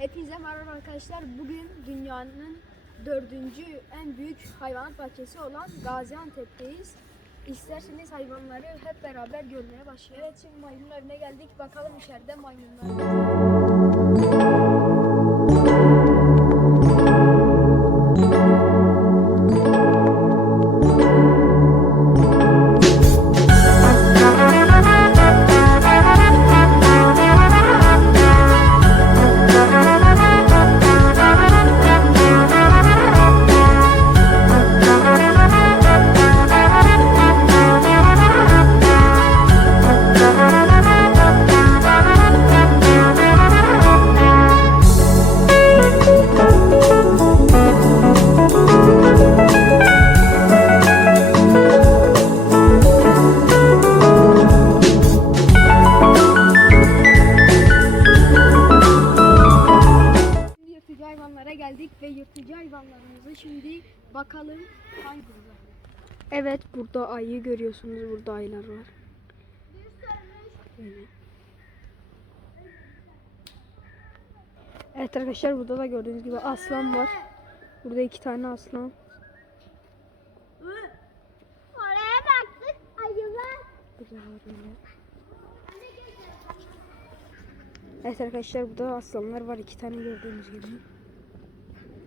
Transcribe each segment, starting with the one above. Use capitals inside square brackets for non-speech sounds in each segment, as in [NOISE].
Hepinize merhaba arkadaşlar. Bugün dünyanın dördüncü en büyük hayvanat bahçesi olan Gaziantep'teyiz. İsterseniz hayvanları hep beraber görmeye başlayalım. Evet şimdi maymun evine geldik. Bakalım içeride maymunlar. Burada ayı görüyorsunuz. Burada ayılar var. Böyle. Evet arkadaşlar burada da gördüğünüz gibi aslan var. Burada iki tane aslan. Oraya baktık ayılar. Burada var böyle. Evet arkadaşlar burada aslanlar var. iki tane gördüğünüz gibi.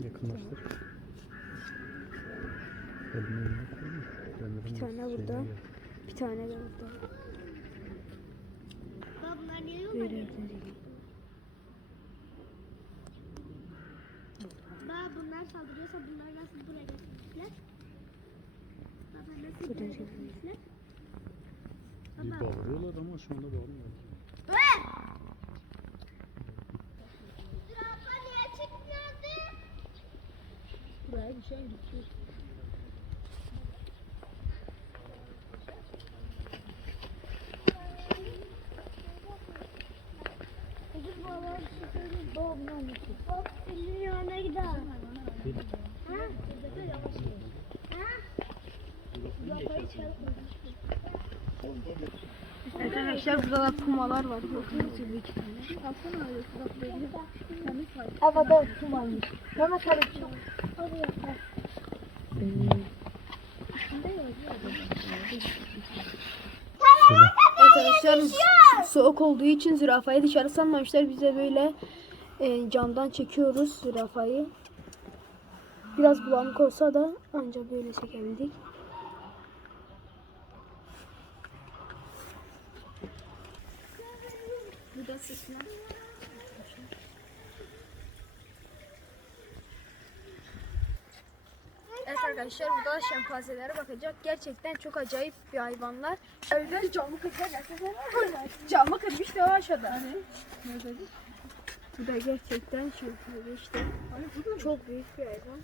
Yakınlaştır. Elini Bir tane burada. Bir tane de burada. Baba bunlar niye yok? Böyle gibi. Baba bunlar saldırıyorsa bunlar nasıl buraya getirmişler? Baba nasıl buraya getirmişler? İyi bağırıyorlar ama şu anda bağırmıyorlar. Buraya bir şey gidiyor. Peki baba bir şey bunu anlatayım. Baba senin yanına. Ha? Evet arkadaşlar burada da pumalar var. Gördüğünüz gibi iki tane. Alsana öyle Evet evet kumaymış. Bana. Söyle. Arkadaşlar soğuk olduğu için zürafayı dışarı salmamışlar. Bize böyle e, camdan çekiyoruz zürafayı. Biraz bulanık olsa da ancak böyle çekebildik. Bu da sesler. Evet arkadaşlar burada da şempanzelere bakacak. Gerçekten çok acayip bir hayvanlar. Öyle camı kıracak. camı kırmış da o aşağıda. Hani? Bu da gerçekten böyle işte. Çok büyük bir hayvan.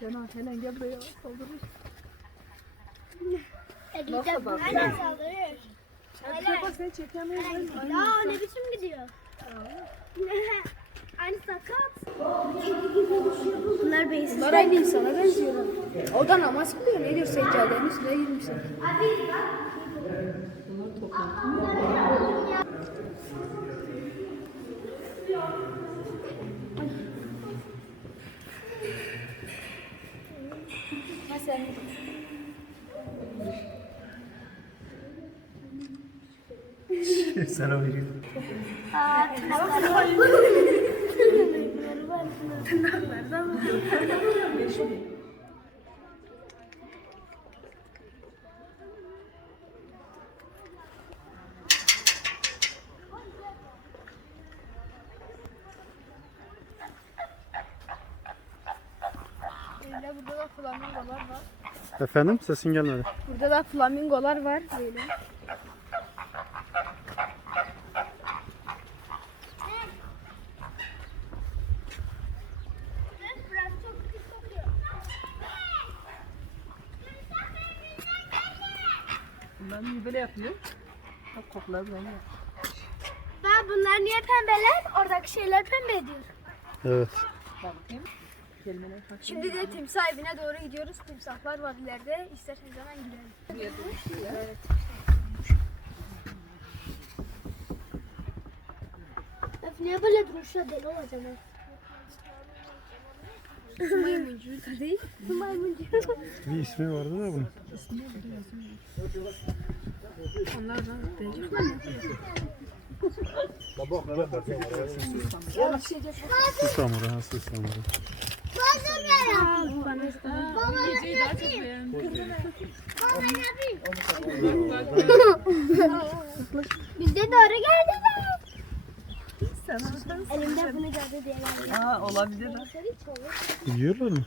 Sena Helen gel buraya saldırır. Nasıl bak? Aynen saldırıyor. Şuraya bak seni çekemeyiz. Ya ne biçim gidiyor? Aynı sakat. Bunlar beysiz. Bunlar aynı insana benziyorlar. O da namaz kılıyor. Ne diyor seccadenin üstüne girmişler. Ha sen Sana vereyim. Burada da flamingolar var. Efendim sesin gelmedi. Burada da flamingolar var böyle. Ben böyle yapıyor. Bak koklar böyle. Baba bunlar niye pembeler? Oradaki şeyler pembe diyor. Evet. Bak bakayım. Şimdi de timsah evine doğru gidiyoruz. Timsahlar var ileride. İsterseniz hemen gidelim. Evet. Niye böyle duruşa deli olacağım ben? Maymuncu da değil. Maymuncu. Bir ismi vardı da bunun. Onlardan bence. Susamuru ha susamuru. Geceyi daha çok beğendim. Bize doğru geldiler. Elimde bunu gördü diye geldi. Aa olabilir ha. Yiyorlar mı?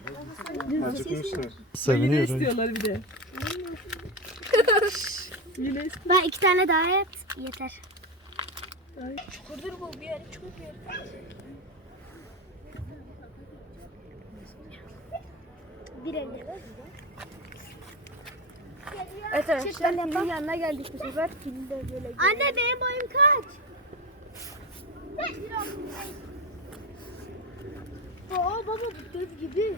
Yine Seviniyor. istiyorlar bir de. Yine istiyorlar. Ben iki tane daha yap. Yeter. Çukurdur bu bir yer çukur bir yer. Bir elde. Evet arkadaşlar yanına geldik bu sefer. Anne benim boyum kaç? Baba bu dev gibi.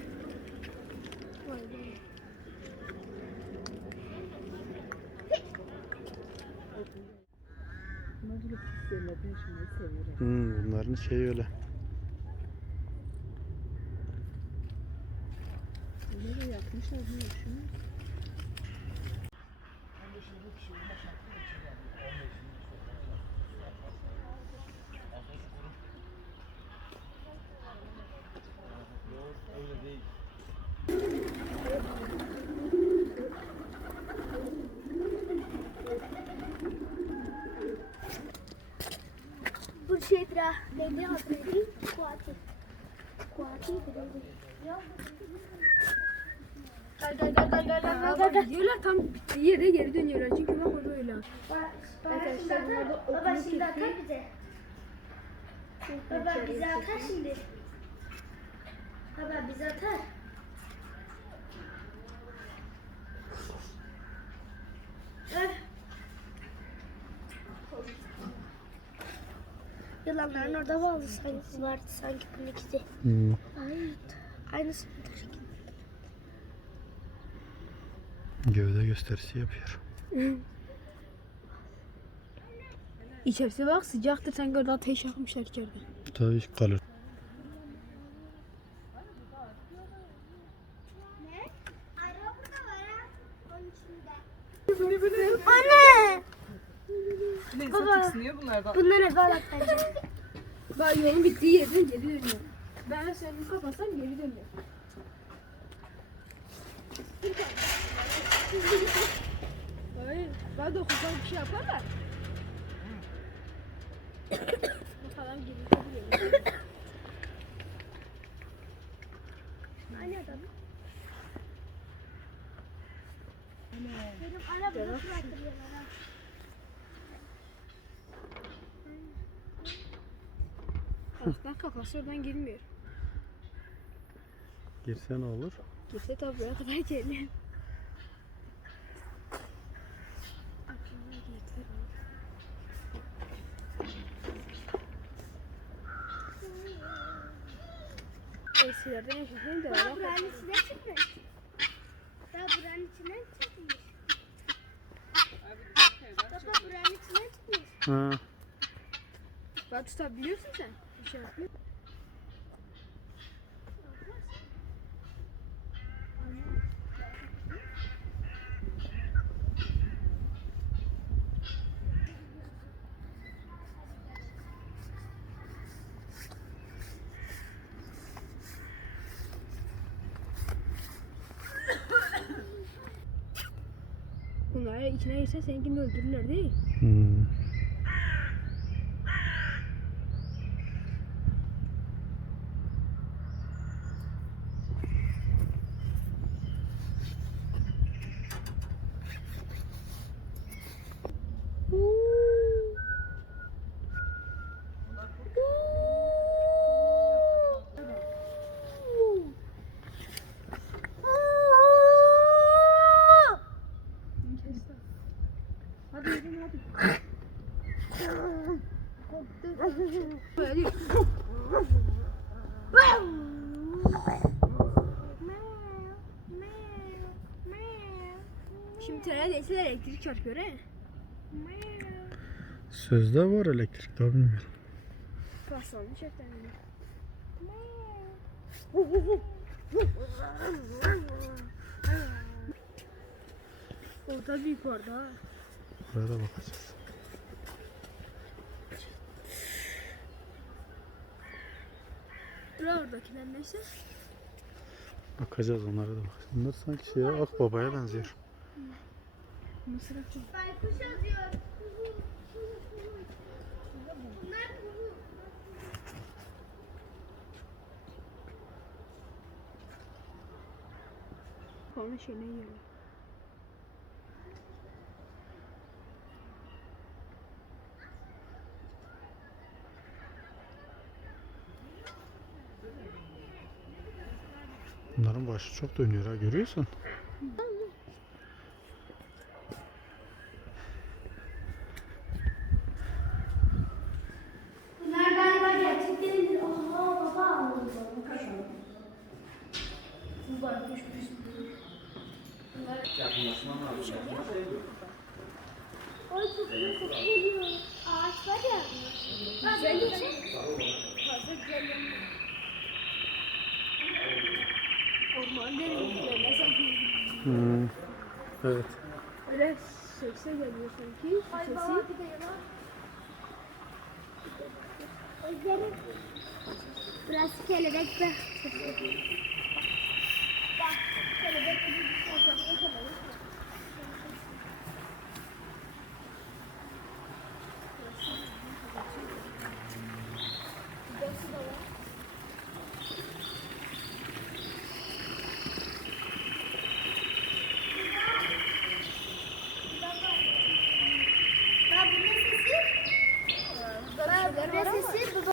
Hmm, bunların şeyi öyle. De yapmışlar. Ne şunu? Neydi hatırlayayım? Kuati. Kuati dedi. Gel gel gel gel gel gel gel gel. Gidiyorlar tam bittiği yere geri dönüyorlar çünkü bak orada öyle. Baba şimdi atar. Baba şimdi atar bize. Baba bize atar şimdi. Baba bize atar. Yılanların orada bazı sanki vardı sanki bunun ikisi. Hmm. Ay, aynısı. Gövde gösterisi yapıyor. [LAUGHS] İçerisi bak sıcaktır sanki orada ateş yakmışlar içeride. Tabii kalır. Araba burada var ha. Onun içinde. Anne! Neyse Baba. tiksiniyor bunlardan. Bunlar eve alak Bak yolun bittiği yerden geri dönüyor. Ben seni kapatsam geri dönüyor. Hayır. Ben dokunsam bir şey yaparlar. Bakalım geri Anne adam. Benim arabada bıraktırıyorlar ha. Alttan kafası oradan girmiyor. Girse ne olur? Girse tabii buraya kadar gelir. Eskilerden yaşasın da Daha öyle. buranın içine çıkmış. Daha buranın içine çıkmış. Baba buranın içine çıkmış. Ha. Bak tutabiliyorsun sen. Şey yapıyor. Bunlar içine girse seninkini öldürürler değil. Hmm. Elektrik çarpıyor he. Sözde var elektrik tabii bilmiyorum. Paslanmış efendim. Orada büyük vardı ha. Da bakacağız. Bura oradakiler neyse. Bakacağız onlara da bakacağız. Bunlar sanki şeye akbabaya benziyor. Mısır açın. Baykuş yazıyor. Bunlar kuzu. Onun şeyine yiyorlar. Bunların başı çok dönüyor ha görüyorsun. Hmm. Evet. öyle sesle geliyor sanki. Sesi. de. Burası kelebek be. Bak kelebek fotoğrafı kelebek.